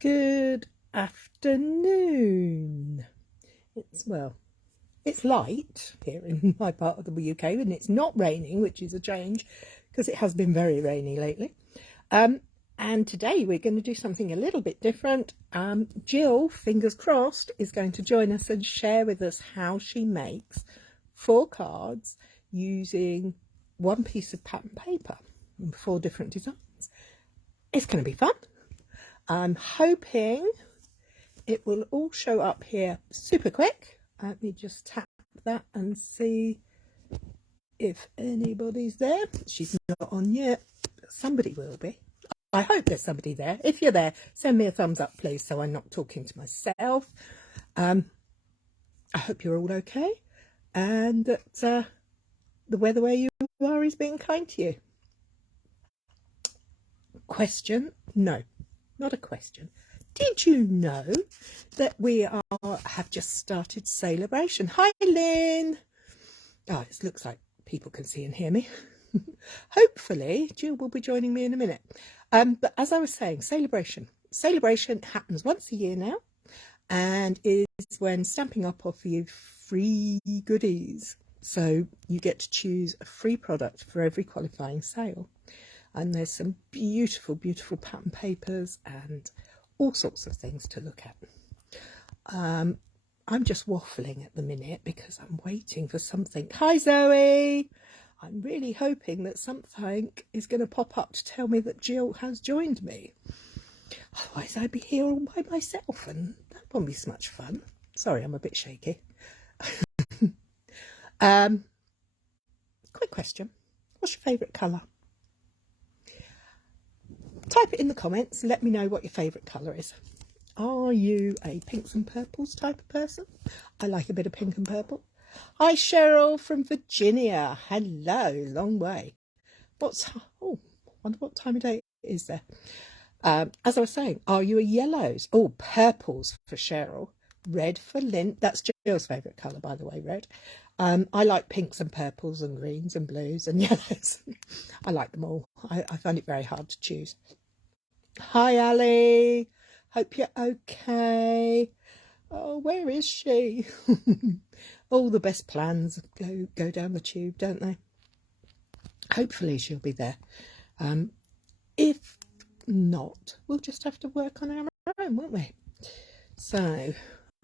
Good afternoon. It's light here in my part of the UK and it's not raining, which is a change because it has been very rainy lately. And today we're going to do something a little bit different. Jill, fingers crossed, is going to join us and share with us how she makes 4 cards using one piece of pattern paper and 4 different designs. It's going to be fun. I'm hoping it will all show up here super quick. Let me just tap that and see if anybody's there. She's not on yet, but somebody will be. I hope there's somebody there. If you're there, send me a thumbs up, please, so I'm not talking to myself. I hope you're all okay and that the weather where you are is being kind to you. Question? No, not a question. Did you know that we have just started celebration? Hi, Lynn. Oh, it looks like people can see and hear me. Hopefully, Jill will be joining me in a minute. But as I was saying, celebration. Celebration happens once a year now and is when Stampin' Up! Offer you free goodies. So you get to choose a free product for every qualifying sale. And there's some beautiful, beautiful pattern papers and all sorts of things to look at. I'm just waffling at the minute because I'm waiting for something. Hi, Zoe. I'm really hoping that something is going to pop up to tell me that Jill has joined me. Otherwise, I'd be here all by myself and that won't be so much fun. Sorry, I'm a bit shaky. Quick question. What's your favourite colour? Type it in the comments and let me know what your favourite colour is. Are you a pinks and purples type of person? I like a bit of pink and purple. Hi, Cheryl from Virginia. Hello, long way. Wonder what time of day it is there. As I was saying, are you a yellows? Oh, purples for Cheryl. Red for Lynn. That's Jill's favourite colour, by the way, red. I like pinks and purples and greens and blues and yellows. I like them all. I find it very hard to choose. Hi, Ali. Hope you're okay. Oh, where is she? All the best plans go down the tube, don't they? Hopefully she'll be there. If not, we'll just have to work on our own, won't we? So,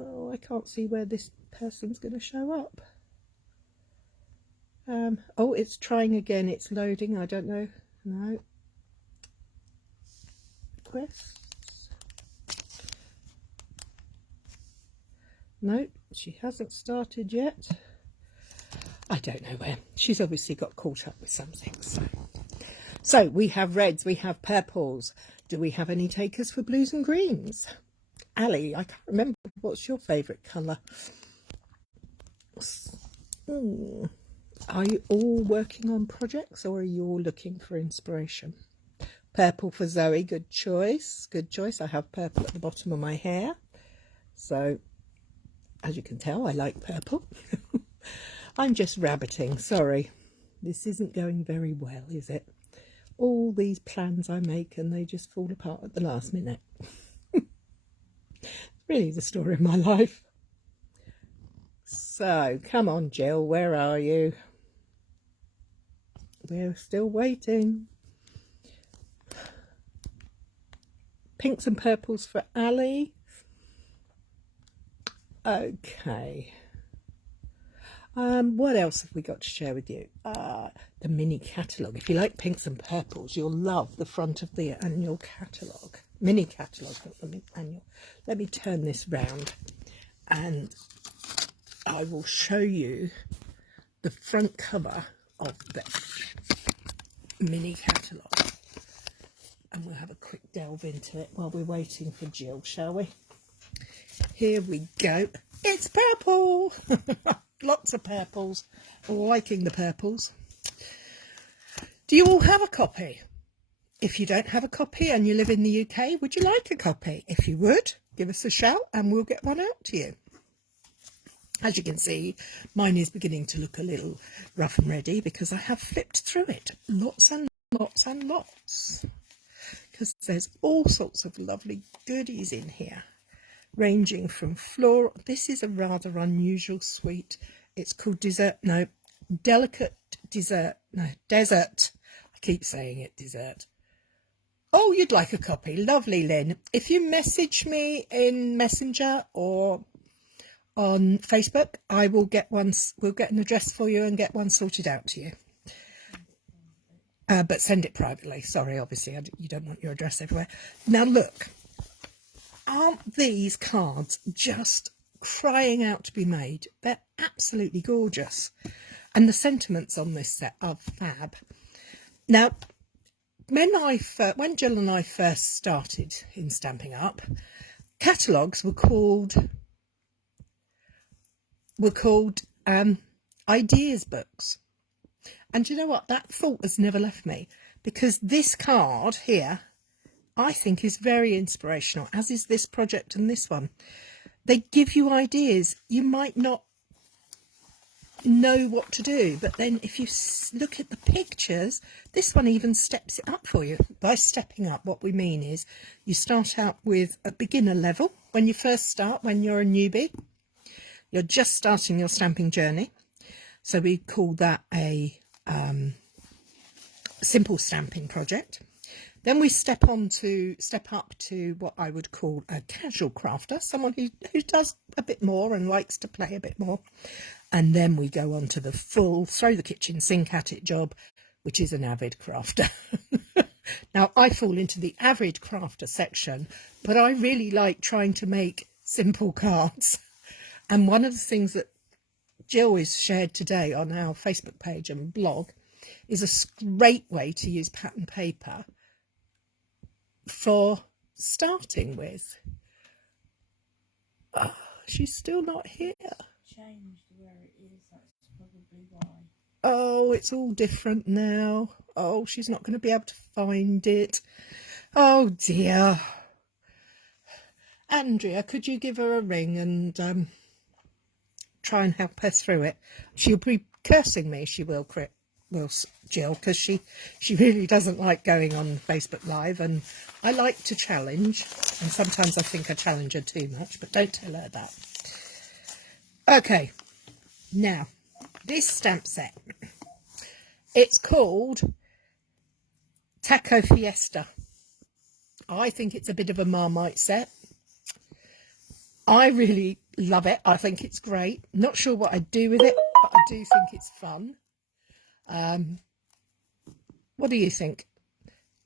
I can't see where this person's going to show up. It's trying again. It's loading. I don't know. No. Requests. No, she hasn't started yet. I don't know where. She's obviously got caught up with something. So we have reds, we have purples. Do we have any takers for blues and greens? Ali, I can't remember. What's your favourite colour? Are you all working on projects or are you all looking for inspiration? Purple for Zoe, good choice. Good choice. I have purple at the bottom of my hair. So, as you can tell, I like purple. I'm just rabbiting, sorry. This isn't going very well, is it? All these plans I make and they just fall apart at the last minute. Really the story of my life. So, come on, Jill, where are you? We're still waiting. Pinks and purples for Ali. Okay. What else have we got to share with you? The mini catalogue. If you like pinks and purples, you'll love the front of the annual catalogue. Mini catalogue, not the annual. Let me turn this round and I will show you the front cover of the mini catalogue. And we'll have a quick delve into it while we're waiting for Jill, shall we? Here we go. It's purple! Lots of purples. Liking the purples. Do you all have a copy? If you don't have a copy and you live in the UK, would you like a copy? If you would, give us a shout and we'll get one out to you. As you can see, mine is beginning to look a little rough and ready because I have flipped through it. Lots and lots and lots. because there's all sorts of lovely goodies in here, ranging from floral. This is a rather unusual sweet. It's called delicate dessert. No, desert. I keep saying it, dessert. Oh, you'd like a copy. Lovely, Lynn. If you message me in Messenger or on Facebook, I will get one. We'll get an address for you and get one sorted out to you. But send it privately. Sorry, obviously, you don't want your address everywhere. Now, look. Aren't these cards just crying out to be made? They're absolutely gorgeous. And the sentiments on this set are fab. Now, when Jill and I first started in Stampin' Up, catalogues were called ideas books. And you know what? That thought has never left me, because this card here, I think, is very inspirational, as is this project and this one. They give you ideas. You might not know what to do, but then if you look at the pictures, this one even steps it up for you. By stepping up, what we mean is you start out with a beginner level when you first start, when you're a newbie. You're just starting your stamping journey. So we call that a simple stamping project. Then we step up to what I would call a casual crafter, someone who does a bit more and likes to play a bit more. And then we go on to the full throw the kitchen sink at it job, which is an avid crafter. Now, I fall into the avid crafter section, but I really like trying to make simple cards. And one of the things that Jill has shared today on our Facebook page and blog is a great way to use pattern paper for starting with. Oh, she's still not here. Changed where it is, that's probably why. Oh, it's all different now. Oh, she's not going to be able to find it. Oh dear. Andrea, could you give her a ring and try and help her through it? She'll be cursing me, she will, Jill, because she really doesn't like going on Facebook Live, and I like to challenge, and sometimes I think I challenge her too much, but don't tell her that. Okay, now, this stamp set, it's called Taco Fiesta. I think it's a bit of a Marmite set. I really love it. I think it's great. Not sure what I'd do with it, but I do think it's fun. What do you think?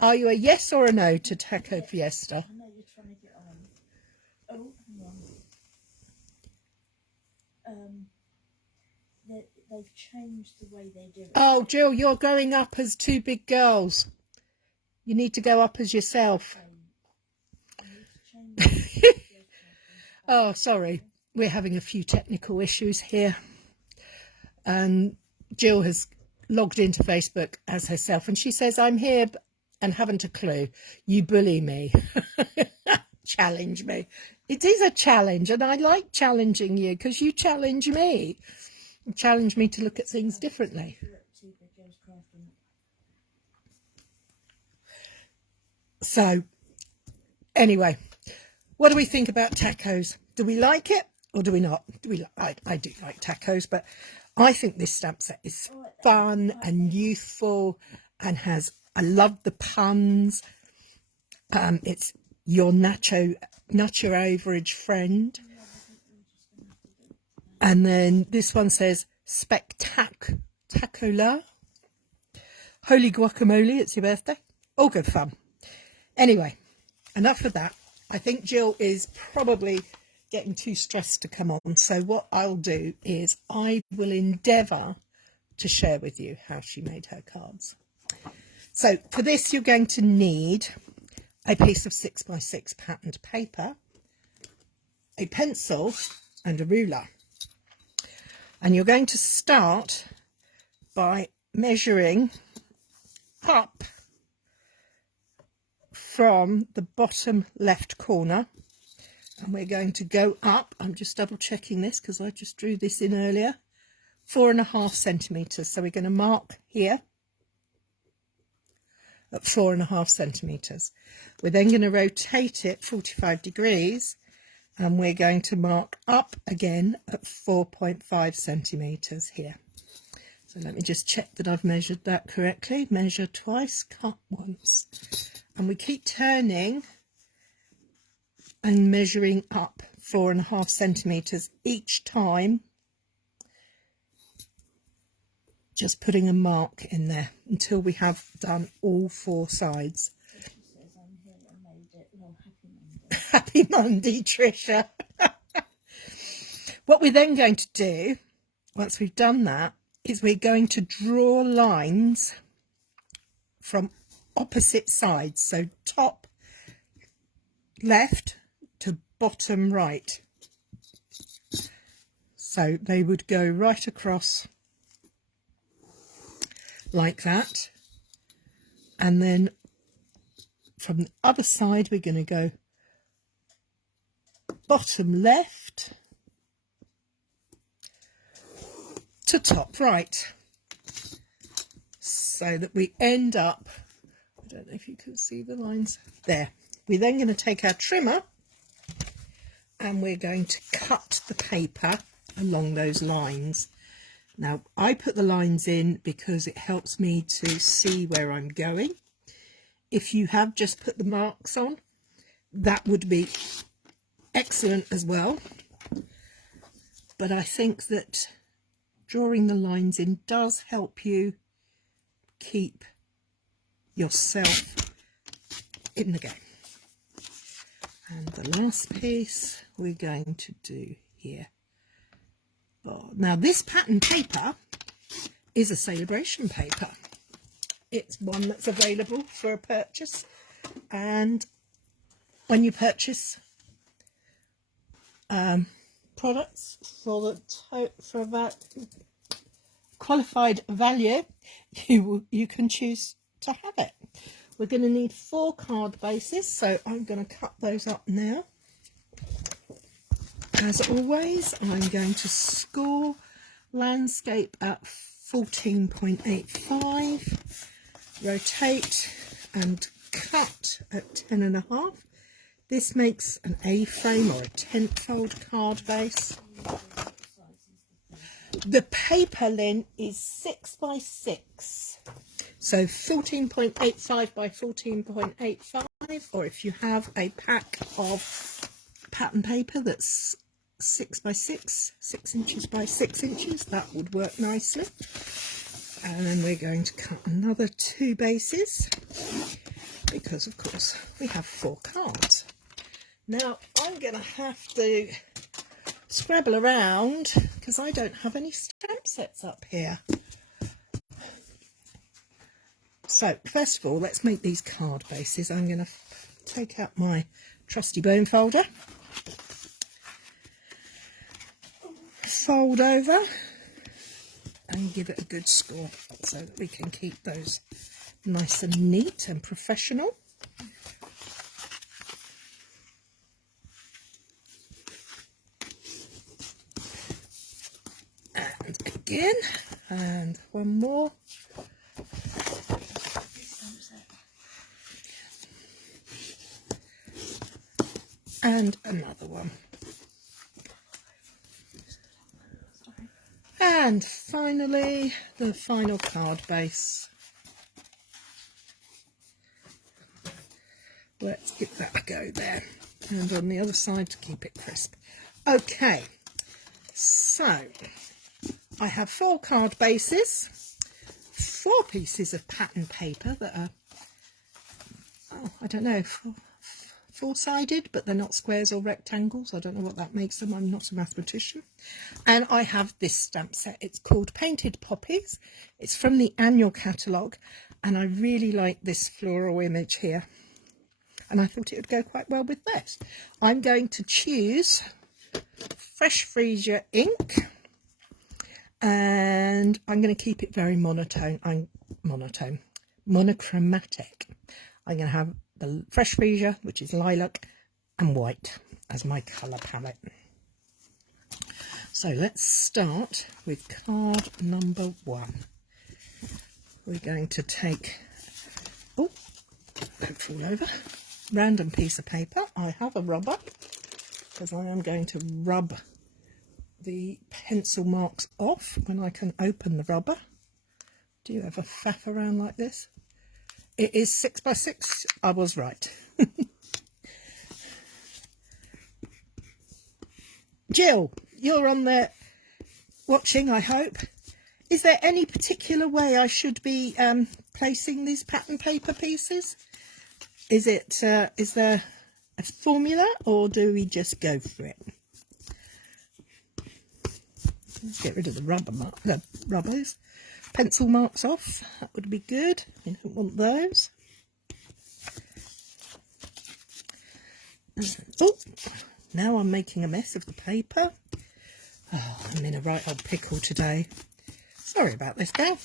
Are you a yes or a no to Taco Fiesta? I know you're trying to get on. Oh, hang on. They've changed the way they do it. Oh, Jill, you're going up as two big girls. You need to go up as yourself. Oh, sorry. We're having a few technical issues here. And Jill has logged into Facebook as herself, and she says, I'm here and haven't a clue. You bully me. Challenge me. It is a challenge, and I like challenging you because you challenge me. You challenge me to look at things differently. So, anyway, what do we think about tacos? Do we like it or do we not? I do like tacos, but I think this stamp set is fun and youthful and I love the puns. It's your nacho average friend. And then this one says spectacular. Holy guacamole, it's your birthday. All good fun. Anyway, enough of that. I think Jill is probably getting too stressed to come on. So what I'll do is I will endeavour to share with you how she made her cards. So for this, you're going to need a piece of 6x6 patterned paper, a pencil and a ruler. And you're going to start by measuring up from the bottom left corner, and we're going to go up. I'm just double checking this because I just drew this in earlier. 4.5 centimetres. So we're going to mark here at 4.5 centimetres. We're then going to rotate it 45 degrees and we're going to mark up again at 4.5 centimetres here. So let me just check that I've measured that correctly. Measure twice, cut once. And we keep turning and measuring up 4.5 centimetres each time. Just putting a mark in there until we have done all 4 sides. Says on here I made it. Well, Happy Monday, Trisha. What we're then going to do, once we've done that, is we're going to draw lines from opposite sides. So top left to bottom right. So they would go right across like that. And then from the other side, we're going to go bottom left to top right, so that we end up, I don't know if you can see the lines there. We're then going to take our trimmer and we're going to cut the paper along those lines. Now I put the lines in because it helps me to see where I'm going. If you have just put the marks on, that would be excellent as well, but I think that drawing the lines in does help you keep yourself in the game. And the last piece we're going to do here. Oh, now this pattern paper is a celebration paper. It's one that's available for a purchase, and when you purchase products for that qualified value, you can choose to have it. We're going to need 4 card bases, so I'm going to cut those up now. As always, I'm going to score landscape at 14.85, rotate and cut at 10.5. This makes an A-frame or a 10th-fold card base. The paper length is 6 by 6, so 14.85 by 14.85, or if you have a pack of pattern paper that's 6 by 6, 6 inches by 6 inches, that would work nicely. And then we're going to cut another 2 bases, because of course we have 4 cards. Now I'm going to have to scrabble around because I don't have any stamp sets up here. So first of all, let's make these card bases. I'm going to take out my trusty bone folder, fold over and give it a good score so that we can keep those nice and neat and professional. And again, and one more. And another one. And finally, the final card base. Let's give that a go there. And on the other side to keep it crisp. Okay, so I have 4 card bases, 4 pieces of pattern paper that are, oh, I don't know, 4-sided, but they're not squares or rectangles. I don't know what that makes them. I'm not a mathematician. And I have this stamp set. It's called Painted Poppies. It's from the annual catalogue, and I really like this floral image here. And I thought it would go quite well with this. I'm going to choose Fresh Freesia ink, and I'm going to keep it very monochromatic. I'm going to have the Fresh Freesia, which is lilac, and white as my colour palette. So let's start with card number 1. We're going to take, oh, don't fall over. Random piece of paper. I have a rubber because I am going to rub the pencil marks off when I can open the rubber. Do you ever faff around like this? It is 6 by 6. I was right. Jill, you're on there watching, I hope. Is there any particular way I should be placing these pattern paper pieces? Is there a formula, or do we just go for it? Let's get rid of the rubbers. Pencil marks off, that would be good. I don't want those. Oh, now I'm making a mess of the paper. Oh, I'm in a right old pickle today. Sorry about this, gang.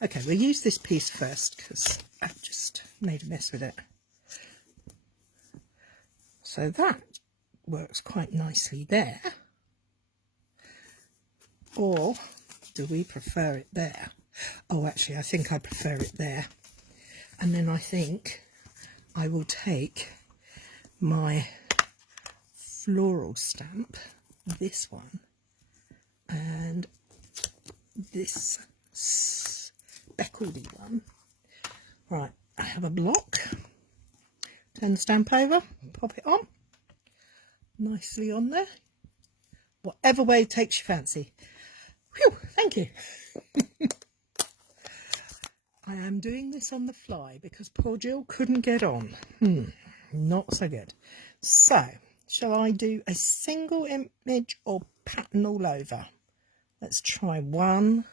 Okay, we'll use this piece first because I've just made a mess with it. So that works quite nicely there. Or do we prefer it there? Oh, actually, I think I prefer it there. And then I think I will take my floral stamp, this one, and this speckledy one. Right, I have a block. Turn the stamp over, pop it on. Nicely on there. Whatever way takes your fancy. Whew, thank you. I am doing this on the fly because poor Jill couldn't get on. Not so good. So, shall I do a single image or pattern all over? Let's try one.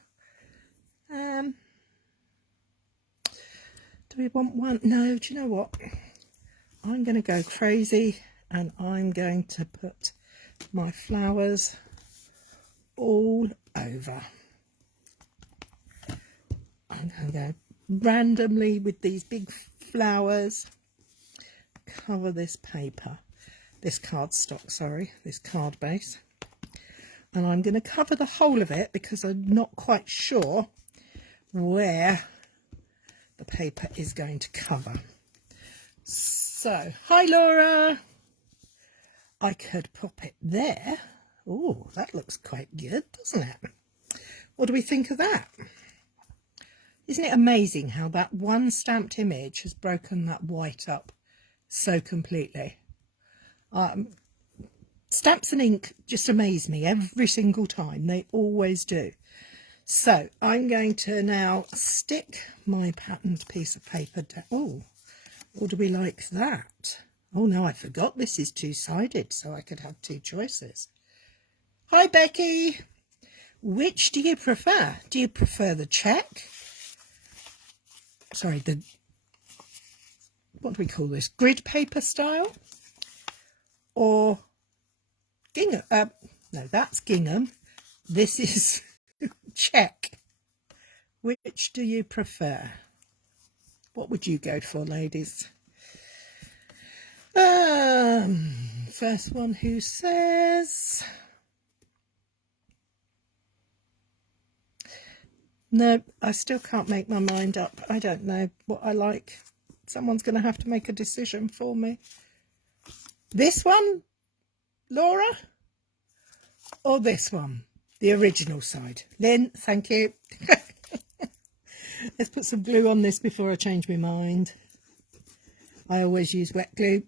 Do we want one? No, do you know what? I'm going to go crazy and I'm going to put my flowers all over. I'm going to go randomly with these big flowers, cover this paper, this cardstock, sorry, this card base. And I'm going to cover the whole of it because I'm not quite sure where the paper is going to cover. So, hi Laura! I could pop it there. Oh, that looks quite good, doesn't it? What do we think of that? Isn't it amazing how that one stamped image has broken that white up so completely? Stamps and ink just amaze me every single time. They always do. So I'm going to now stick my patterned piece of paper down. Oh, or do we like that? Oh no, I forgot this is two-sided, so I could have two choices. Hi Becky! Which do you prefer? Do you prefer the check? Sorry, what do we call this? Grid paper style? Or gingham? No, that's gingham. This is check. Which do you prefer? What would you go for, ladies? First one who says... No, I still can't make my mind up. I don't know what I like. Someone's going to have to make a decision for me. This one, Laura? Or this one? The original side. Lynn, thank you. Let's put some glue on this before I change my mind. I always use wet glue.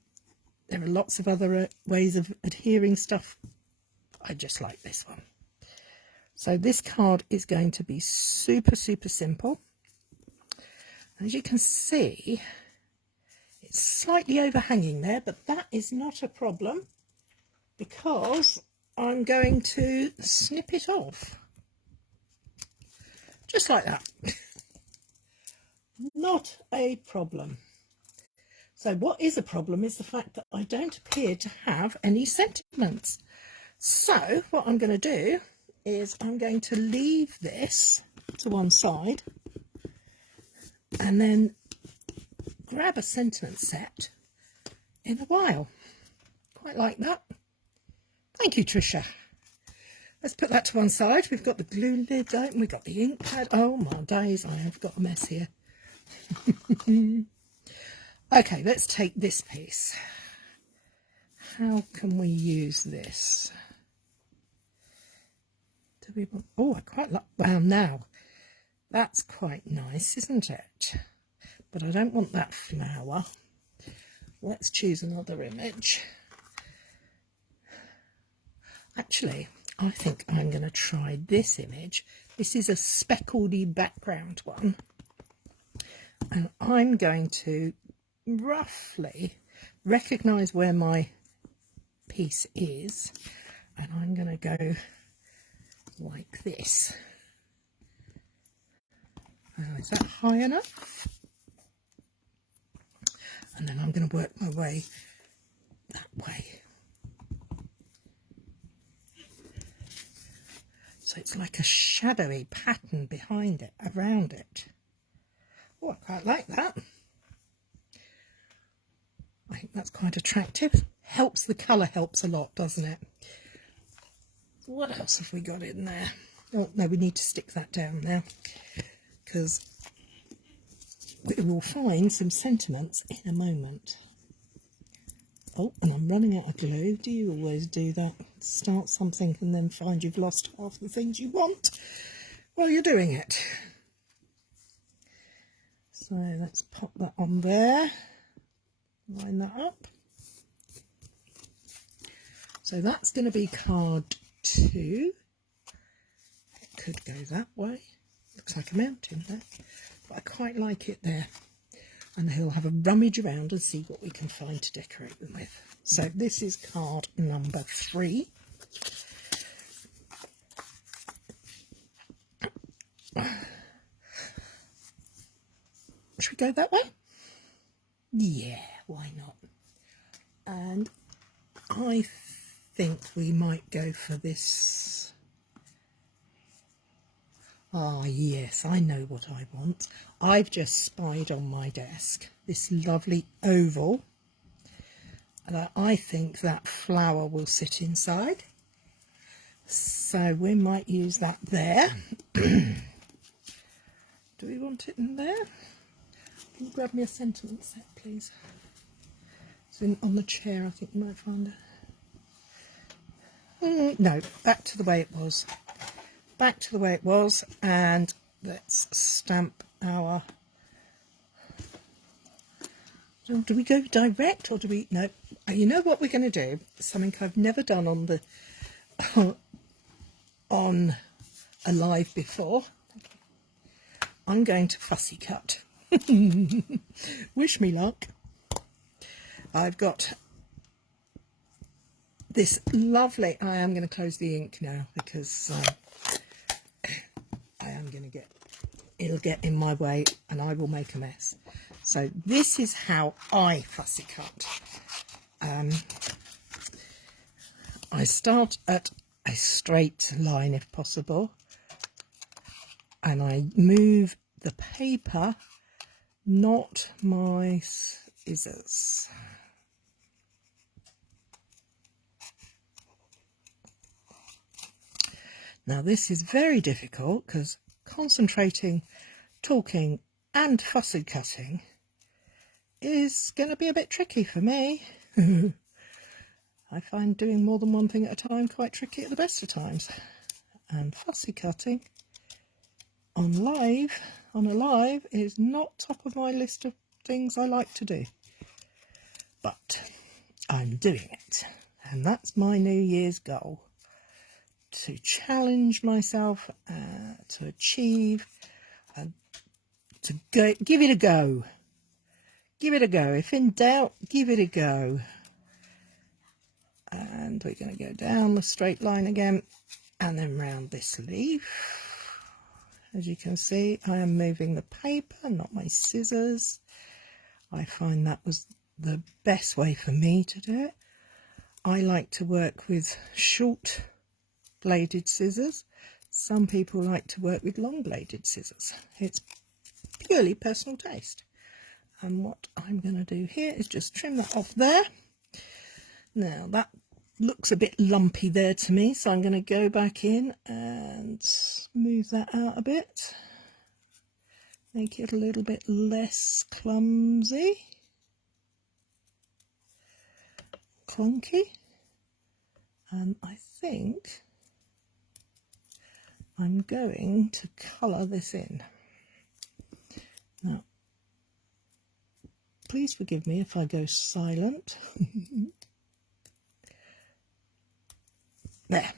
There are lots of other ways of adhering stuff. I just like this one. So this card is going to be super, super simple. As you can see, it's slightly overhanging there, but that is not a problem because I'm going to snip it off. Just like that. Not a problem. So what is a problem is the fact that I don't appear to have any sentiments. So what I'm going to do is I'm going to leave this to one side and then grab a sentiment set in a while. Quite like that. Thank you, Tricia. Let's put that to one side. We've got the glue lid out and we've got the ink pad. Oh my days, I have got a mess here. Okay, let's take this piece. How can we use this? Do we want, oh, I quite like, well, now that's quite nice, isn't it? But I don't want that flower. Let's choose another image. Actually, I think I'm going to try this image. This is a speckledy background one. And I'm going to roughly recognise where my piece is. And I'm going to go like this. Is that high enough? And then I'm going to work my way that way. So it's like a shadowy pattern behind it, around it. Oh, I quite like that. I think that's quite attractive. Helps, the colour helps a lot, doesn't it? What else have we got in there? Oh, no, we need to stick that down now, because we will find some sentiments in a moment. Oh, and I'm running out of glue. Do you always do that? Start something and then find you've lost half the things you want while you're doing it. So let's pop that on there. Line that up. So that's going to be card 2. It could go that way. Looks like a mountain there. But I quite like it there. And he'll have a rummage around and see what we can find to decorate them with. So this is card number 3. Should we go that way? Yeah, why not? And I think we might go for this. Ah, yes, I know what I want. I've just spied on my desk this lovely oval that I think that flower will sit inside. So we might use that there. Do we want it in there? Can you grab me a sentiment set, please? It's on the chair, I think you might find it. No, back to the way it was. Back to the way it was, and let's stamp our... Do we go direct or do we... No, you know what we're going to do? Something I've never done on the on a live before. I'm going to fussy cut. Wish me luck. I've got this lovely... I am going to close the ink now because I am going to get... It'll get in my way and I will make a mess. So this is how I fussy cut. I start at a straight line if possible, and I move the paper, not my scissors. Now this is very difficult because concentrating, talking and fussy cutting is going to be a bit tricky for me. I find doing more than one thing at a time quite tricky at the best of times. And fussy cutting on a live is not top of my list of things I like to do. But I'm doing it. And that's my New Year's goal. To challenge myself, to achieve, to go, give it a go. Give it a go. If in doubt, give it a go. And we're going to go down the straight line again and then round this leaf. As you can see, I am moving the paper, not my scissors. I find that was the best way for me to do it. I like to work with short bladed scissors. Some people like to work with long bladed scissors. It's purely personal taste. And what I'm going to do here is just trim that off there. Now that looks a bit lumpy there to me, so I'm going to go back in and smooth that out a bit. Make it a little bit less clumsy. clunky, and I think I'm going to colour this in. Now, please forgive me if I go silent. There.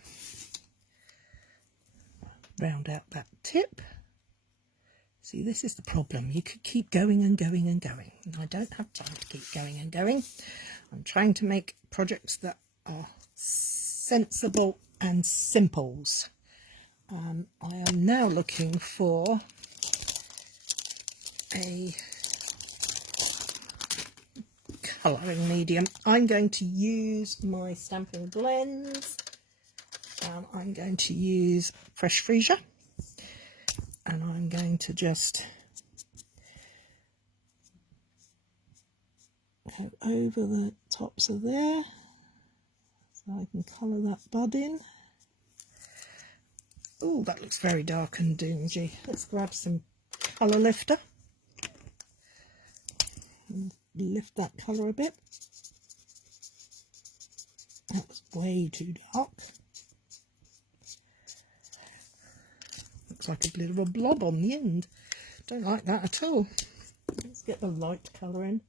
Round out that tip. See, this is the problem. You could keep going and going and going. And I don't have time to keep going and going. I'm trying to make projects that are sensible and simples. I am now looking for a colouring medium. I'm going to use my stamping blends. I'm going to use Fresh Freesia. And I'm going to just go over the tops of there so I can colour that bud in. Oh, that looks very dark and dingy. Let's grab some colour lifter and lift that colour a bit. That's way too dark. Looks like a bit of a blob on the end. Don't like that at all. Let's get the light colour in.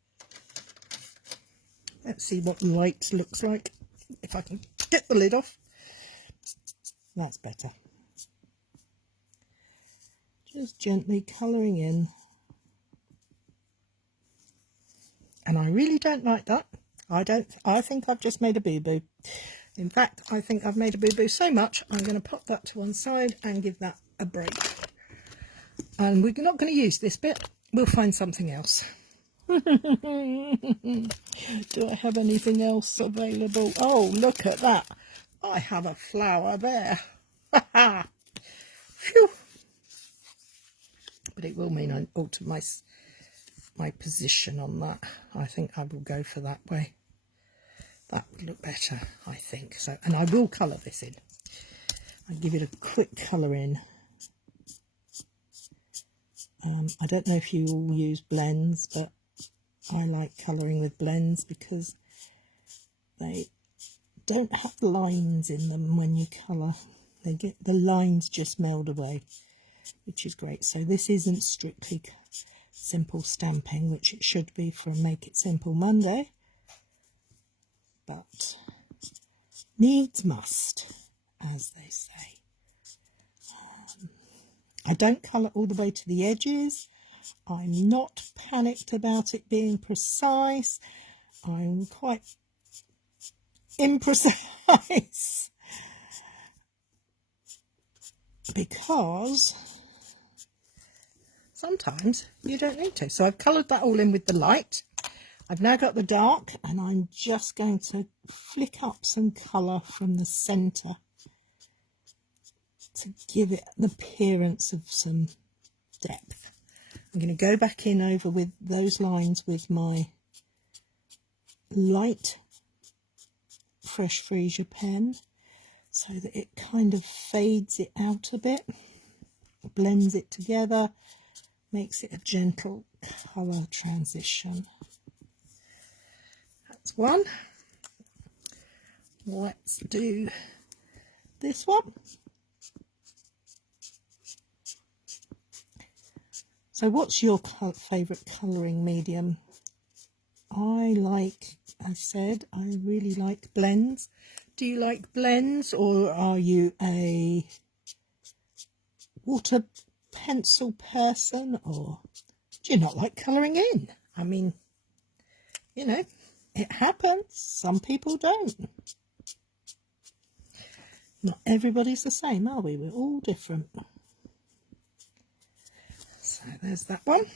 Let's see what light looks like. If I can get the lid off. That's better. Just gently colouring in. And I really don't like that. I think I've just made a boo-boo. In fact, I think I've made a boo-boo so much, I'm going to pop that to one side and give that a break. And we're not going to use this bit. We'll find something else. Do I have anything else available? Oh, look at that. I have a flower there. Phew. But it will mean I alter my position on that. I think I will go for that way. That would look better, I think. So, and I will colour this in. I'll give it a quick colour in. I don't know if you all use blends, but I like colouring with blends because they don't have lines in them when you colour. The lines just meld away, which is great. So this isn't strictly simple stamping, which it should be for Make It Simple Monday, but needs must, as they say. I don't colour all the way to the edges. I'm not panicked about it being precise. I'm quite imprecise because sometimes you don't need to. So I've coloured that all in with the light. I've now got the dark, and I'm just going to flick up some colour from the centre to give it an appearance of some depth. I'm going to go back in over with those lines with my light Fresh Freesia pen so that it kind of fades it out a bit, blends it together, makes it a gentle colour transition. That's one. Let's do this one. So what's your favourite colouring medium? I really like blends. Do you like blends, or are you a water pencil person, or do you not like colouring in? I mean, you know, it happens. Some people don't. Not everybody's the same, are we? We're all different. So there's that one.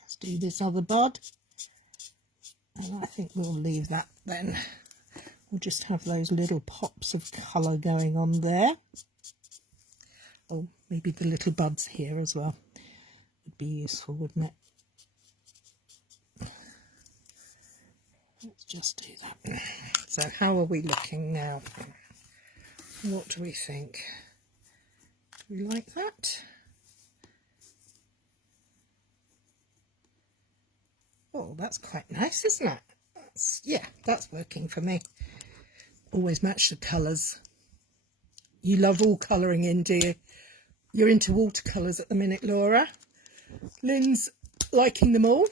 Let's do this other bud. And I think we'll leave that then. We'll just have those little pops of colour going on there. Oh, maybe the little buds here as well would be useful, wouldn't it? Let's just do that. So how are we looking now? What do we think? Do we like that? Oh, that's quite nice, isn't it? yeah, that's working for me. Always match the colours. You love all colouring in, do you? You're into watercolours at the minute, Laura. Lynn's liking them all.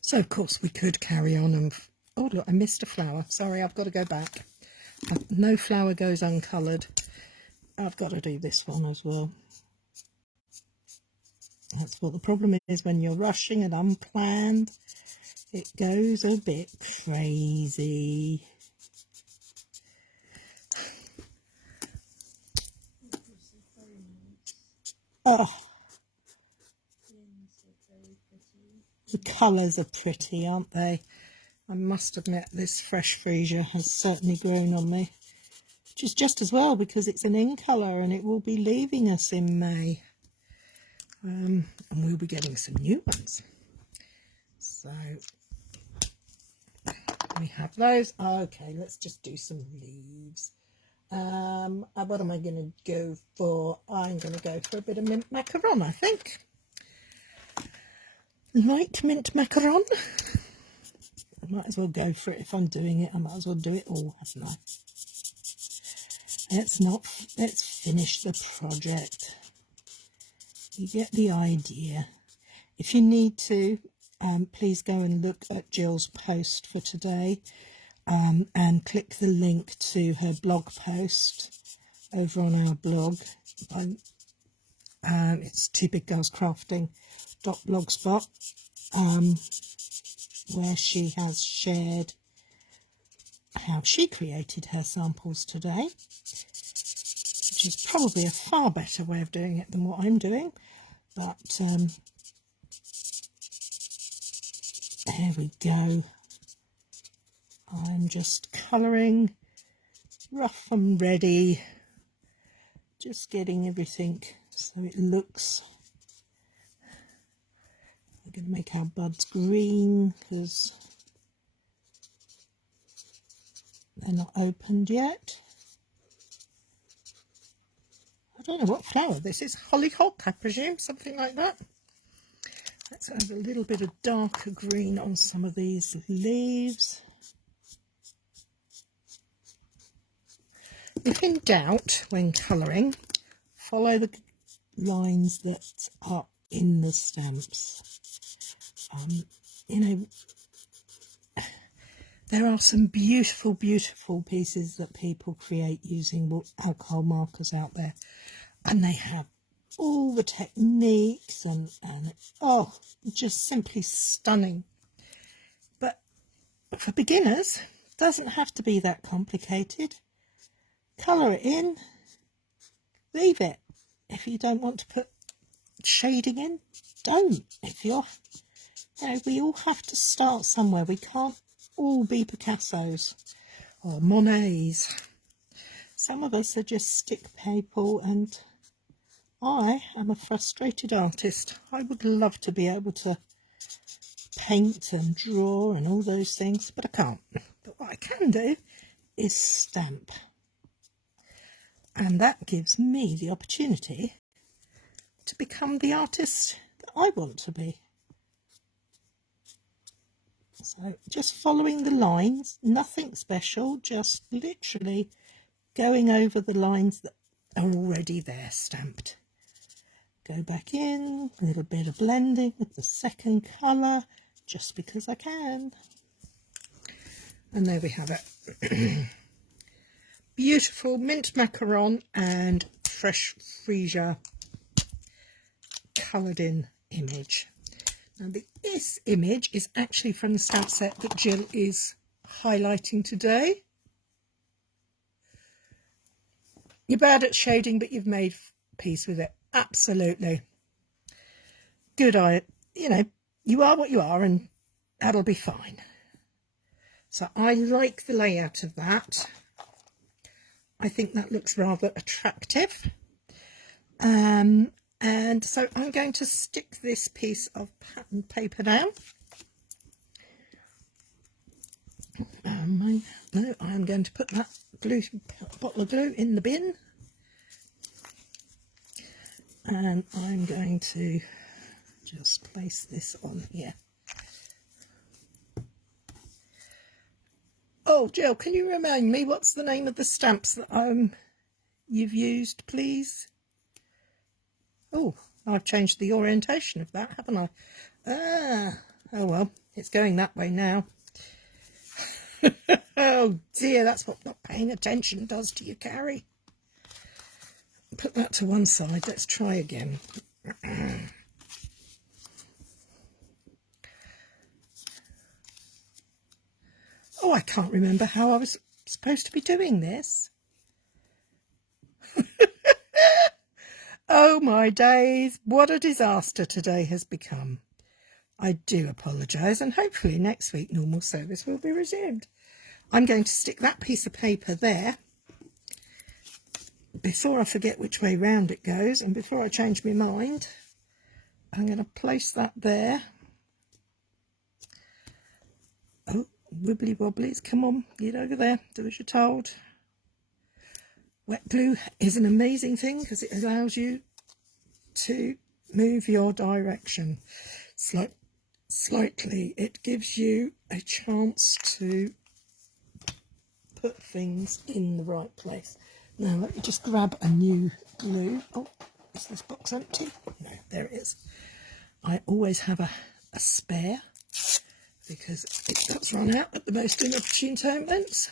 So, of course, we could carry on and... Oh, look, I missed a flower. Sorry, I've got to go back. No flower goes uncoloured. I've got to do this one as well. That's what the problem is when you're rushing and unplanned. It goes a bit crazy. Oh, the colours are pretty, aren't they? I must admit this fresh freesia has certainly grown on me. Which is just as well because it's an in colour and it will be leaving us in May. And we'll be getting some new ones. So we have those. Okay, let's just do some leaves. What am I going to go for? I'm going to go for a bit of mint macaron, I think. Light mint macaron. I might as well go for it if I'm doing it. I might as well do it all, haven't I? Let's finish the project. You get the idea. If you need to, please go and look at Jill's post for today and click the link to her blog post over on our blog. It's twobiggirlscrafting.blogspot, where she has shared how she created her samples today, which is probably a far better way of doing it than what I'm doing. But there we go. I'm just colouring, rough and ready, just getting everything so it looks. We're going to make our buds green because they're not opened yet. I don't know what flower this is. Hollyhock, I presume, something like that. Let's add a little bit of darker green on some of these leaves. If in doubt when colouring, follow the lines that are in the stamps. You know, there are some beautiful, beautiful pieces that people create using alcohol markers out there. And they have all the techniques and oh, just simply stunning. But for beginners, it doesn't have to be that complicated. Colour it in, leave it. If you don't want to put shading in, don't. If you're, you know, we all have to start somewhere. We can't all be Picassos or Monets. Some of us are just stick people, and I am a frustrated artist. I would love to be able to paint and draw and all those things, but I can't. But what I can do is stamp. And that gives me the opportunity to become the artist that I want to be. So just following the lines, nothing special, just literally going over the lines that are already there stamped. Go back in, a little bit of blending with the second colour, just because I can. And there we have it. Beautiful mint macaron and fresh freesia coloured in image. Now this image is actually from the stamp set that Jill is highlighting today. You're bad at shading, but you've made peace with it. Absolutely. Good eye. You know, you are what you are, and that'll be fine. So I like the layout of that. I think that looks rather attractive. And so I'm going to stick this piece of pattern paper down. No, I'm going to put that glue, bottle of glue in the bin. And I'm going to just place this on here. Oh, Jill, can you remind me what's the name of the stamps that you've used, please? Oh, I've changed the orientation of that, haven't I? Oh well, it's going that way now. Oh dear, that's what not paying attention does to you, Cary. Put that to one side. Let's try again. Oh, I can't remember how I was supposed to be doing this. Oh my days, what a disaster today has become. I do apologise, and hopefully next week normal service will be resumed. I'm going to stick that piece of paper there before I forget which way round it goes, and before I change my mind. I'm going to place that there. Oh, wibbly wobblies, come on, get over there, do as you're told. Wet glue is an amazing thing because it allows you to move your direction slightly. It gives you a chance to put things in the right place. Now let me just grab a new glue. Oh, is this box empty? No, there it is. I always have a spare because it does run out at the most inopportune moments.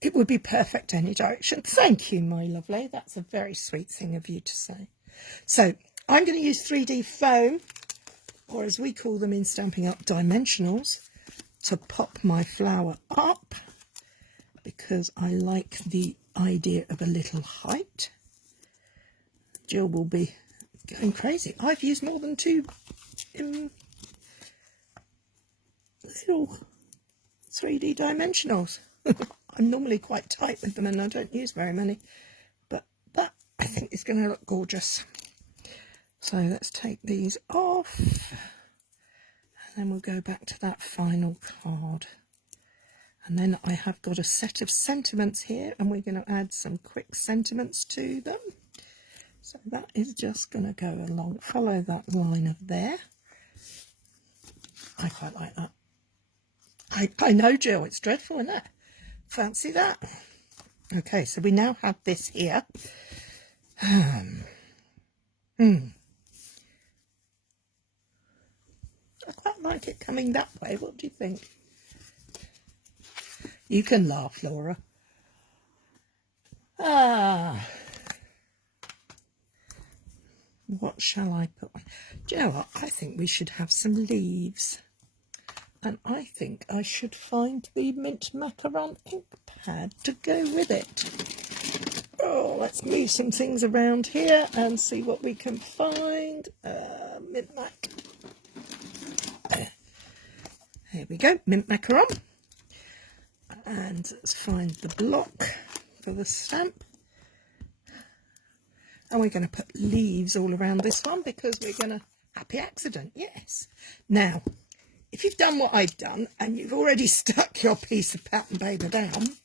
It would be perfect any direction. Thank you, my lovely. That's a very sweet thing of you to say. So I'm going to use 3D foam, or as we call them in Stampin' Up, dimensionals, to pop my flower up because I like the idea of a little height. Jill will be going crazy. I've used more than 2 little 3D dimensionals. I'm normally quite tight with them and I don't use very many, but that I think is going to look gorgeous. So let's take these off and then we'll go back to that final card. And then I have got a set of sentiments here and we're going to add some quick sentiments to them. So that is just going to go along, follow that line of there. I quite like that. I know, Jill, it's dreadful, isn't it? Fancy that. Okay, so we now have this here. I quite like it coming that way. What do you think? You can laugh, Laura. What shall I put? Do you know what? I think we should have some leaves. And I think I should find the mint macaron ink pad to go with it. Oh, let's move some things around here and see what we can find. Mint mac. Here we go, mint macaron. And let's find the block for the stamp. And we're going to put leaves all around this one because we're going to happy accident, yes. Now, if you've done what I've done and you've already stuck your piece of pattern paper down,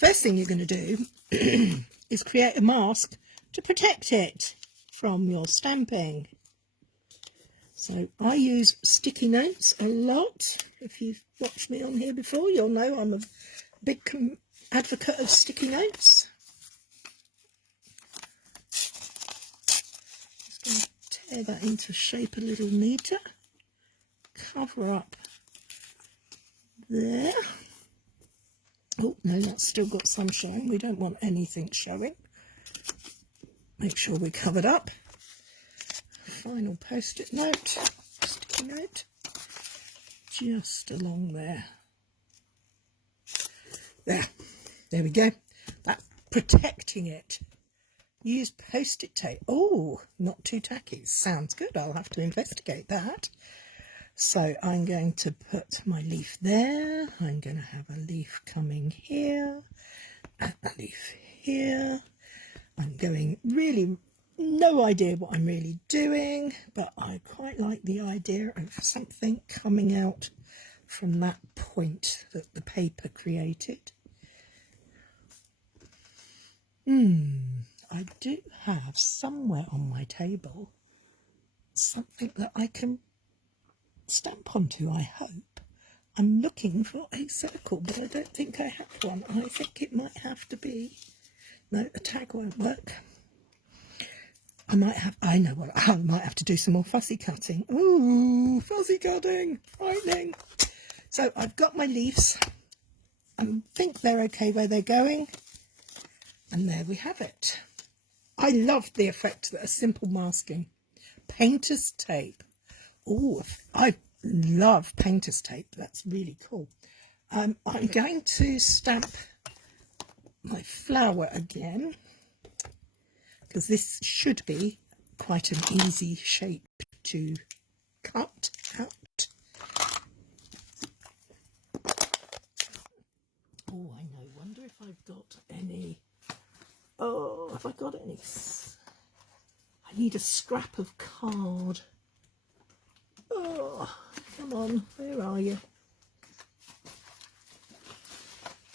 first thing you're going to do is create a mask to protect it from your stamping. So I use sticky notes a lot. If you've watched me on here before, you'll know I'm a big advocate of sticky notes. Just going to tear that into shape a little neater. Cover up there. Oh no, that's still got some showing. We don't want anything showing. Make sure we're covered up. Final post-it note, sticky note, just along there. There we go. That's protecting it. Use post-it tape. Oh, not too tacky. Sounds good. I'll have to investigate that. So I'm going to put my leaf there. I'm going to have a leaf coming here, and a leaf here. I'm going really, no idea what I'm really doing, but I quite like the idea of something coming out from that point that the paper created. I do have somewhere on my table something that I can stamp onto, I hope. I'm looking for a circle, but I don't think I have one. I think it might have to be... No, a tag won't work. I might have to do some more fussy cutting. Ooh, fussy cutting, frightening. So I've got my leaves. I think they're okay where they're going. And there we have it. I love the effect that a simple masking. Painter's tape. Oh, I love painter's tape. That's really cool. I'm going to stamp my flower again, because this should be quite an easy shape to cut out. Oh, I know. Wonder if I've got any... Oh, have I got any? I need a scrap of card. Oh, come on. Where are you?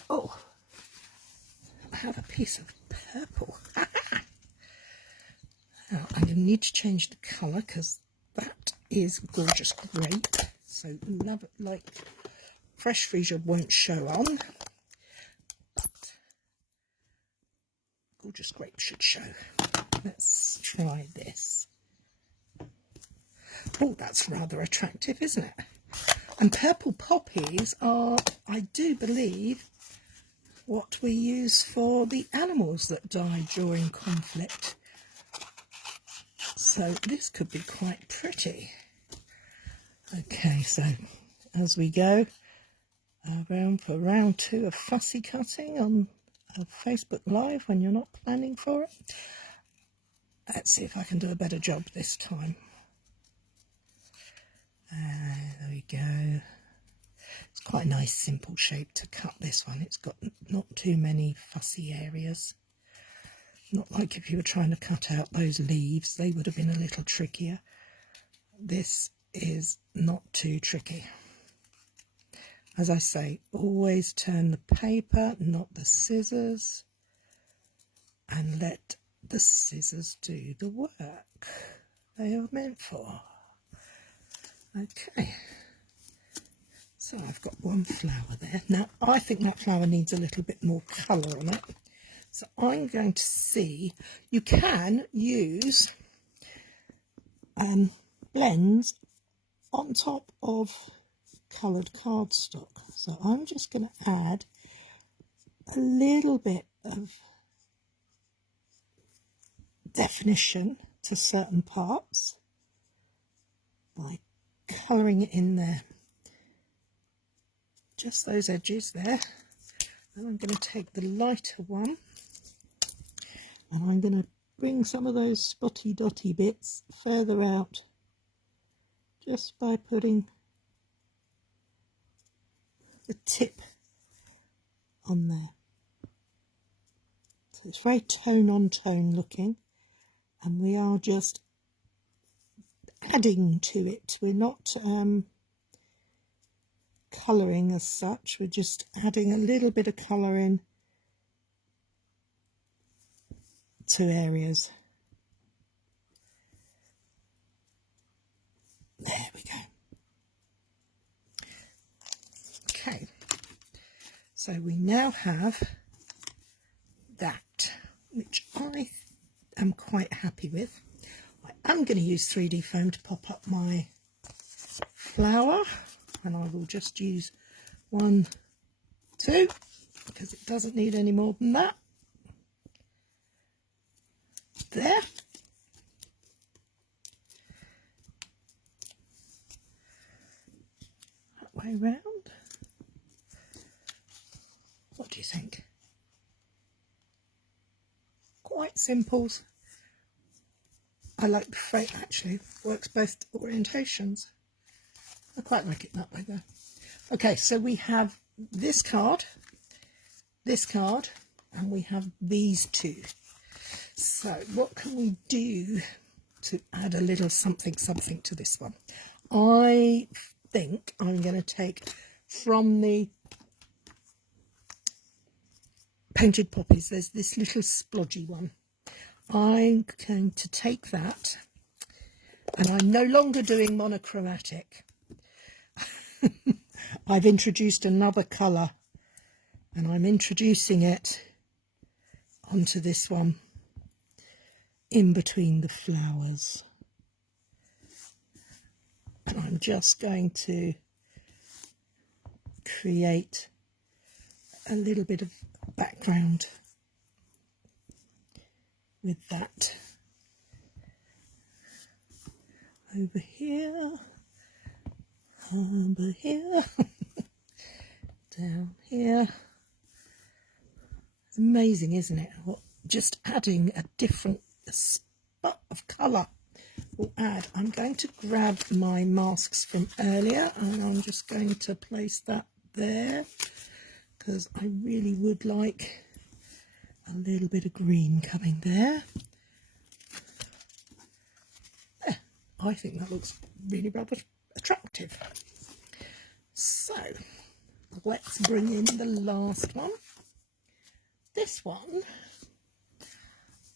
Oh, I have a piece of purple. Now, I'm going to need to change the colour because that is gorgeous grape. So love it, like fresh freesia won't show on, but gorgeous grape should show. Let's try this. Oh, that's rather attractive, isn't it? And purple poppies are, I do believe, what we use for the animals that died during conflict. So this could be quite pretty. Okay, so as we go around for round 2 of fussy cutting on a Facebook Live when you're not planning for it. Let's see if I can do a better job this time. There we go. It's quite a nice simple shape to cut this one. It's got not too many fussy areas. Not like if you were trying to cut out those leaves, they would have been a little trickier. This is not too tricky. As I say, always turn the paper, not the scissors, and let the scissors do the work they are meant for. Okay, so I've got one flower there. Now, I think that flower needs a little bit more colour on it. So I'm going to see, you can use blends on top of coloured cardstock. So I'm just going to add a little bit of definition to certain parts by colouring it in there. Just those edges there. And I'm going to take the lighter one and I'm going to bring some of those spotty dotty bits further out just by putting the tip on there. So it's very tone on tone looking, and we are just adding to it. We're not colouring as such, we're just adding a little bit of colour in to areas. There we go. Okay, so we now have that, which I am quite happy with. I am going to use 3D foam to pop up my flower, and I will just use 1, 2, because it doesn't need any more than that. There. That way round. What do you think? Quite simples. I like the frame, actually. Works both orientations. I quite like it that way though. Okay, so we have this card, and we have these two. So what can we do to add a little something to this one? I think I'm going to take from the painted poppies, there's this little splodgy one. I'm going to take that, and I'm no longer doing monochromatic. I've introduced another colour, and I'm introducing it onto this one in between the flowers. And I'm just going to create a little bit of background with that over here, down here. It's amazing, isn't it? Just adding a different spot of colour will add. I'm going to grab my masks from earlier, and I'm just going to place that there, because I really would like a little bit of green coming there. There, I think that looks really rather attractive. So let's bring in the last one. This one,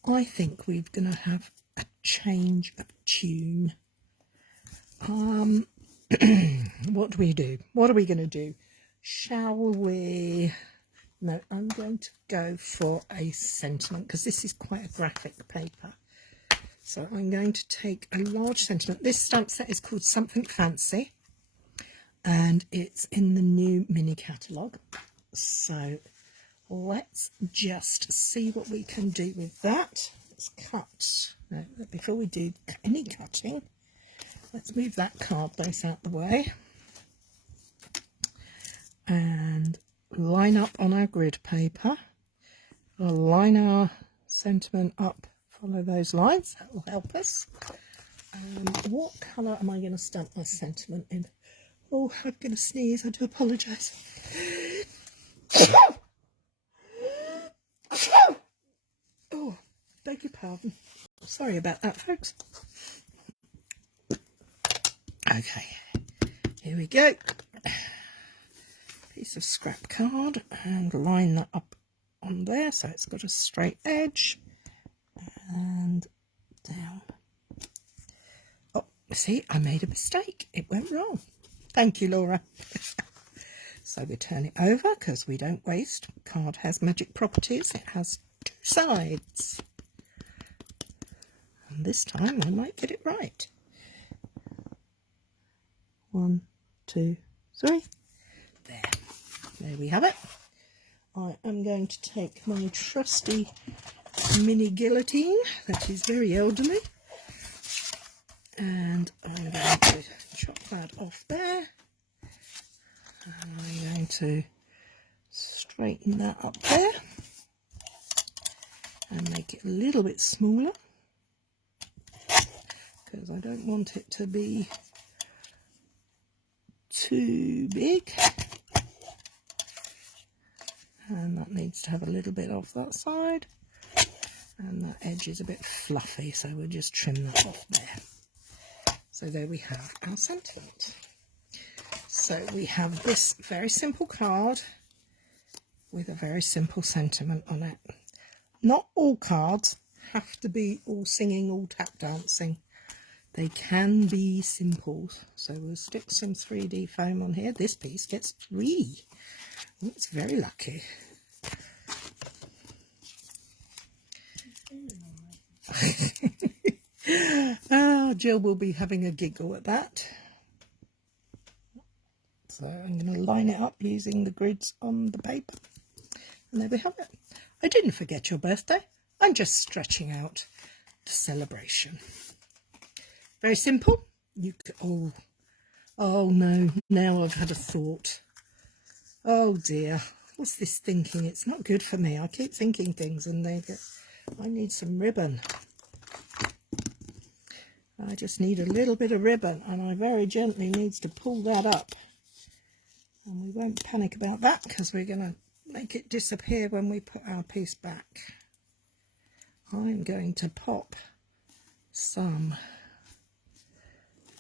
I think we're going to have a change of tune. What do we do? What are we going to do? Shall we? No, I'm going to go for a sentiment, because this is quite a graphic paper. So I'm going to take a large sentiment. This stamp set is called Something Fancy, and it's in the new mini catalogue. So let's just see what we can do with that. Let's cut. No, before we do any cutting, let's move that card base out the way and line up on our grid paper. We'll line our sentiment up, follow those lines, that will help us. What colour am I going to stamp my sentiment in? Oh, I'm going to sneeze, I do apologise. Oh, beg your pardon. Sorry about that, folks. Okay, here we go. Piece of scrap card, and line that up on there so it's got a straight edge, and down. Oh, see, I made a mistake. It went wrong. Thank you, Laura. So we turn it over, because we don't waste. Card has magic properties. It has two sides. And this time I might get it right. 1, 2, 3. There we have it. I am going to take my trusty mini guillotine that is very elderly, and I'm going to chop that off there, and I'm going to straighten that up there and make it a little bit smaller, because I don't want it to be too big. And that needs to have a little bit off that side, and that edge is a bit fluffy, so we'll just trim that off there. So there we have our sentiment. So we have this very simple card with a very simple sentiment on it. Not all cards have to be all singing, all tap dancing. They can be simple. So we'll stick some 3D foam on here. This piece gets 3. It's very lucky. Jill will be having a giggle at that. So I'm going to line it up using the grids on the paper. And there we have it. I didn't forget your birthday. I'm just stretching out the celebration. Very simple. You could, oh no, now I've had a thought. Oh dear, what's this thinking? It's not good for me. I keep thinking things and I need some ribbon. I just need a little bit of ribbon, and I very gently needs to pull that up. And we won't panic about that, because we're going to make it disappear when we put our piece back. I'm going to pop some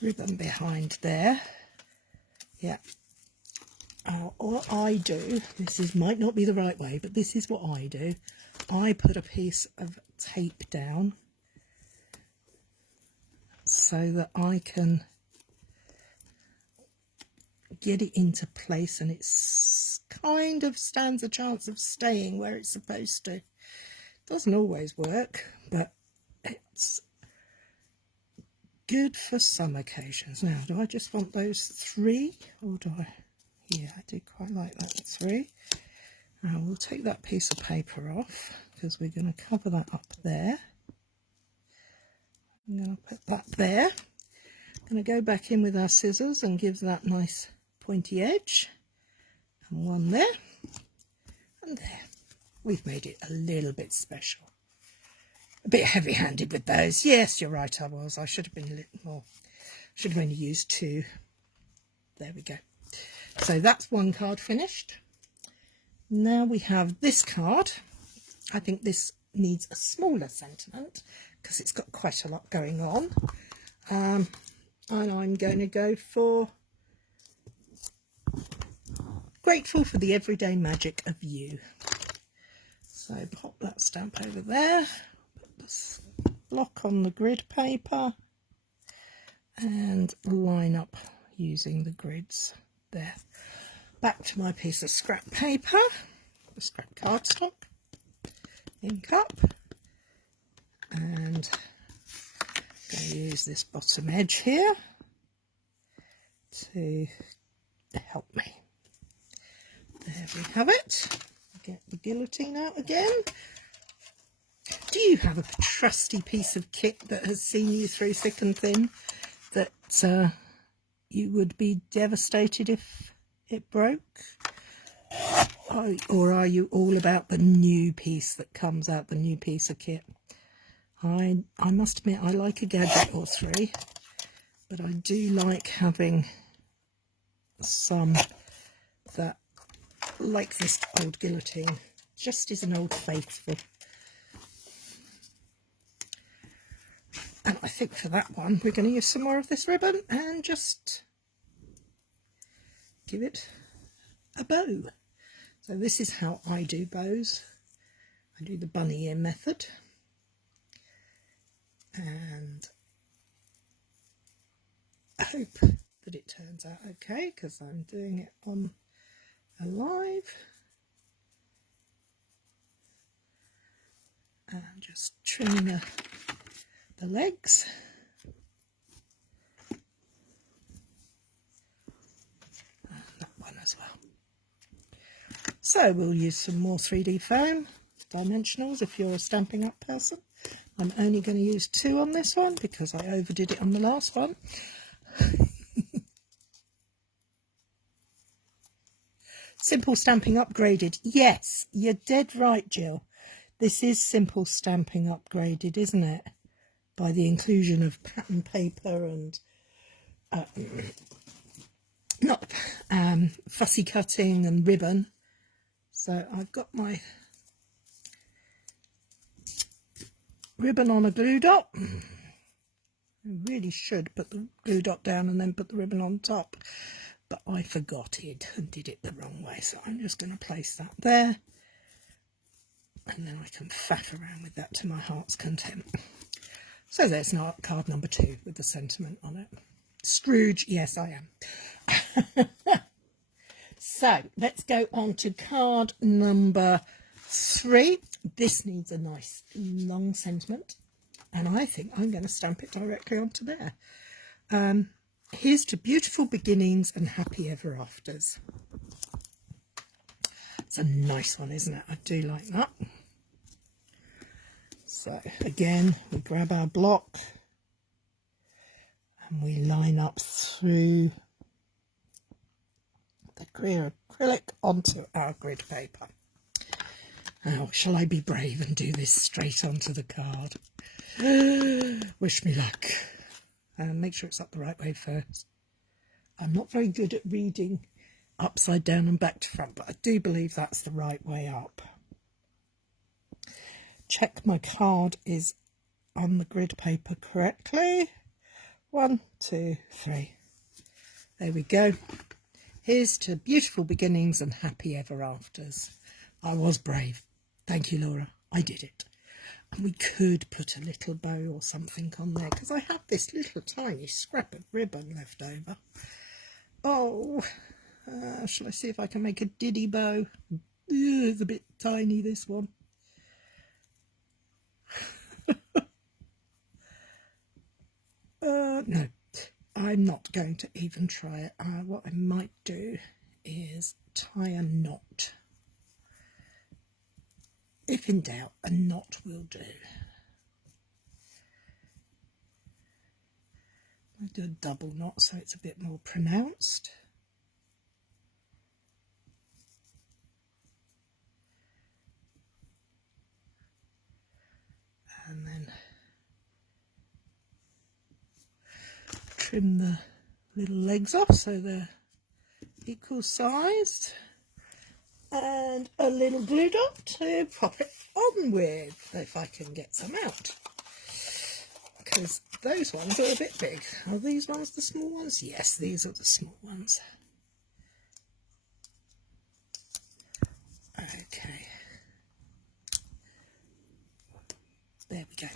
ribbon behind there. Yeah. What I do, might not be the right way, but this is what I do. I put a piece of tape down so that I can get it into place, and it's kind of stands a chance of staying where it's supposed to. Doesn't always work, but it's good for some occasions. Now, do I just want those 3, or do I? Yeah, I do quite like that 3. Now we'll take that piece of paper off because we're going to cover that up there. I'm going to put that there. I'm going to go back in with our scissors and give that nice pointy edge. And one there and there. We've made it a little bit special. A bit heavy-handed with those. Yes, you're right, I was. I should have been a little more. Should have only used 2. There we go. So that's one card finished. Now we have this card. I think this needs a smaller sentiment because it's got quite a lot going on. And I'm going to go for grateful for the everyday magic of you. So pop that stamp over there. Put this block on the grid paper and line up using the grids there. Back to my piece of scrap paper, scrap cardstock, ink up, and I'm going to use this bottom edge here to help me. There we have it. Get the guillotine out again. Do you have a trusty piece of kit that has seen you through thick and thin that you would be devastated if it broke? Or are you all about the new piece that comes out, the new piece of kit? I must admit I like a gadget or 3, but I do like having some that, like this old guillotine, just is an old faithful. And I think for that one we're going to use some more of this ribbon and just give it a bow. So this is how I do bows. I do the bunny ear method, and I hope that it turns out okay because I'm doing it on a live. And just trimming the legs. And that one as well. So we'll use some more 3D foam, dimensionals if you're a Stampin' Up person. I'm only going to use 2 on this one because I overdid it on the last one. Simple Stamping Upgraded. Yes, you're dead right, Jill. This is Simple Stamping Upgraded, isn't it? By the inclusion of pattern paper and not fussy cutting and ribbon. So I've got my ribbon on a glue dot. I really should put the glue dot down and then put the ribbon on top, but I forgot it and did it the wrong way. So I'm just going to place that there, and then I can faff around with that to my heart's content. So there's card number 2 with the sentiment on it. Scrooge, yes I am. So let's go on to card number 3. This needs a nice long sentiment, and I think I'm going to stamp it directly onto there. Here's to beautiful beginnings and happy ever afters. It's a nice one, isn't it? I do like that. So again, we grab our block and we line up through the clear acrylic onto our grid paper. Now, shall I be brave and do this straight onto the card? Wish me luck. And make sure it's up the right way first. I'm not very good at reading upside down and back to front, but I do believe that's the right way up. Check my card is on the grid paper correctly. 1, 2, 3. There we go. Here's to beautiful beginnings and happy ever afters. I was brave. Thank you, Laura. I did it. And we could put a little bow or something on there because I have this little tiny scrap of ribbon left over. Oh, Shall I see if I can make a diddy bow? It's a bit tiny, this one. No, I'm not going to even try it. What I might do is tie a knot. If in doubt, a knot will do. I'll do a double knot so it's a bit more pronounced. And then trim the little legs off so they're equal sized. And a little glue dot to pop it on with, if I can get some out. Because those ones are a bit big. Are these ones the small ones? Yes, these are the small ones. Okay. There we go.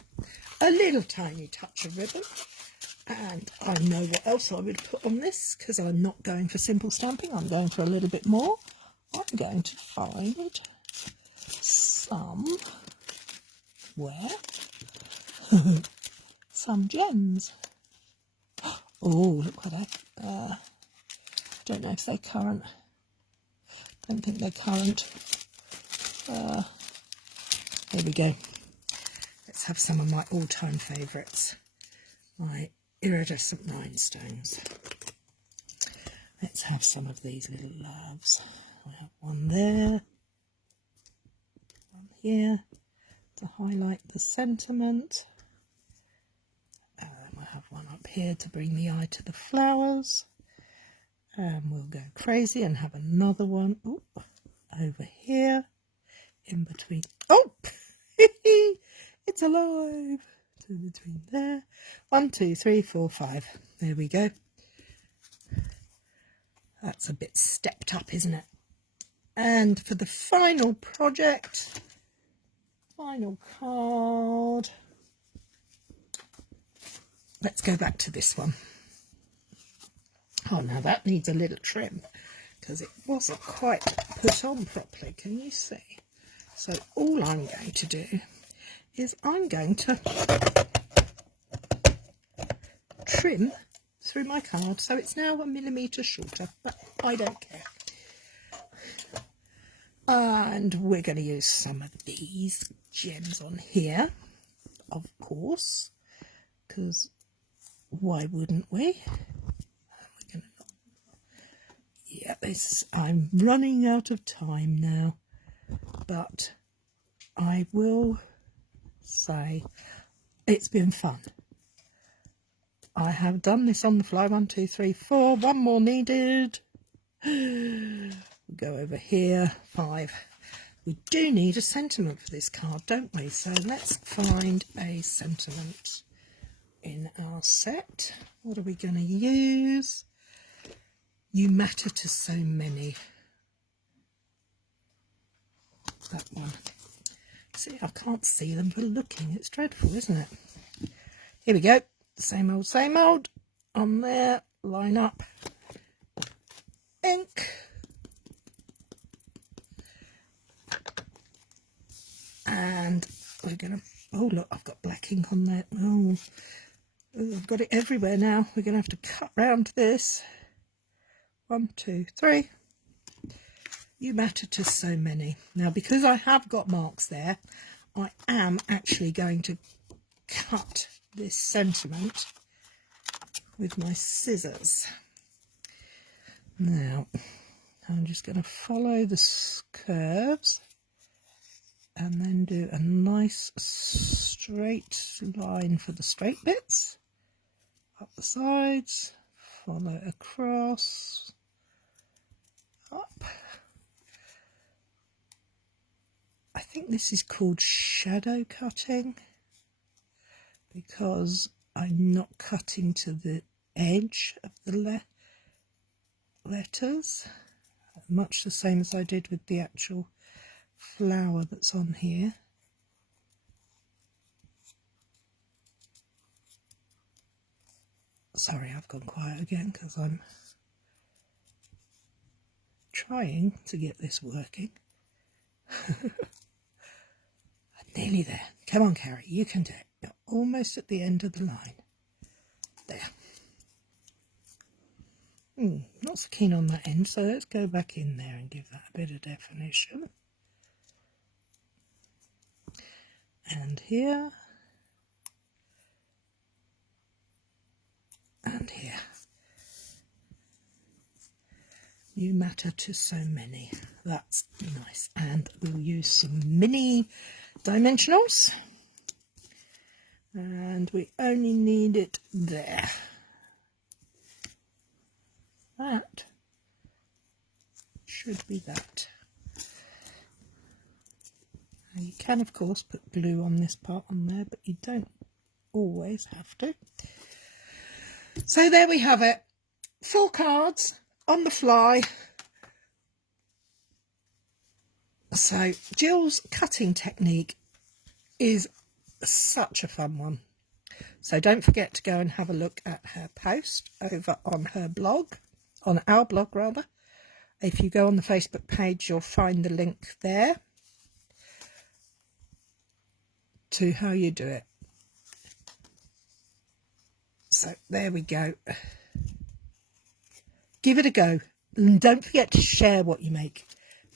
A little tiny touch of ribbon. And I know what else I would put on this, because I'm not going for simple stamping. I'm going for a little bit more. I'm going to find some gems. Oh, look what I don't know if they're current. Don't think they're current. There we go. Let's have some of my all-time favourites, my iridescent rhinestones. Let's have some of these little loves. I have one there, one here to highlight the sentiment. And we'll have one up here to bring the eye to the flowers. And we'll go crazy and have another one over here in between. Oh, it's alive. So between there. 1, 2, 3, 4, 5. There we go. That's a bit stepped up, isn't it? And for the final project, final card, let's go back to this one. Oh, now that needs a little trim because it wasn't quite put on properly. Can you see? So all I'm going to do is I'm going to trim through my card so it's now 1 millimetre shorter, but I don't care. And we're going to use some of these gems on here, of course, because why wouldn't we? Yeah, I'm running out of time now, but I will say it's been fun. I have done this on the fly. 1, 2, 3, 4. One more needed. We'll go over here. 5. We do need a sentiment for this card, don't we? So let's find a sentiment in our set. What are we going to use? You matter to so many. That one. See, I can't see them for looking. It's dreadful, isn't it? Here we go. Same old on there. Line up. Ink. And we're going to... Oh, look, I've got black ink on there. Oh, I've got it everywhere now. We're going to have to cut round this. 1, 2, 3. You matter to so many. Now, because I have got marks there, I am actually going to cut this sentiment with my scissors. Now, I'm just going to follow the curves and then do a nice straight line for the straight bits. Up the sides, follow across, up. I think this is called shadow cutting because I'm not cutting to the edge of the letters, much the same as I did with the actual flower that's on here. Sorry, I've gone quiet again because I'm trying to get this working. Nearly there. Come on, Cary, you can do it. You're almost at the end of the line. There. Not so keen on that end, so let's go back in there and give that a bit of definition. And here. And here. You matter to so many. That's nice. And we'll use some mini dimensionals. And we only need it there. That should be that. Now you can, of course, put glue on this part on there, but you don't always have to. So there we have it. 4 cards on the fly. So Jill's cutting technique is such a fun one. So don't forget to go and have a look at her post over on her blog, on our blog rather. If you go on the Facebook page, you'll find the link there to how you do it. So there we go. Give it a go. And don't forget to share what you make,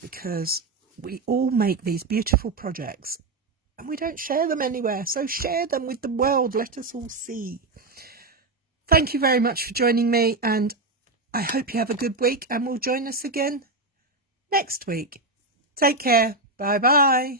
because we all make these beautiful projects and we don't share them anywhere. So share them with the world. Let us all see. Thank you very much for joining me, and I hope you have a good week, and will join us again next week. Take care. Bye bye.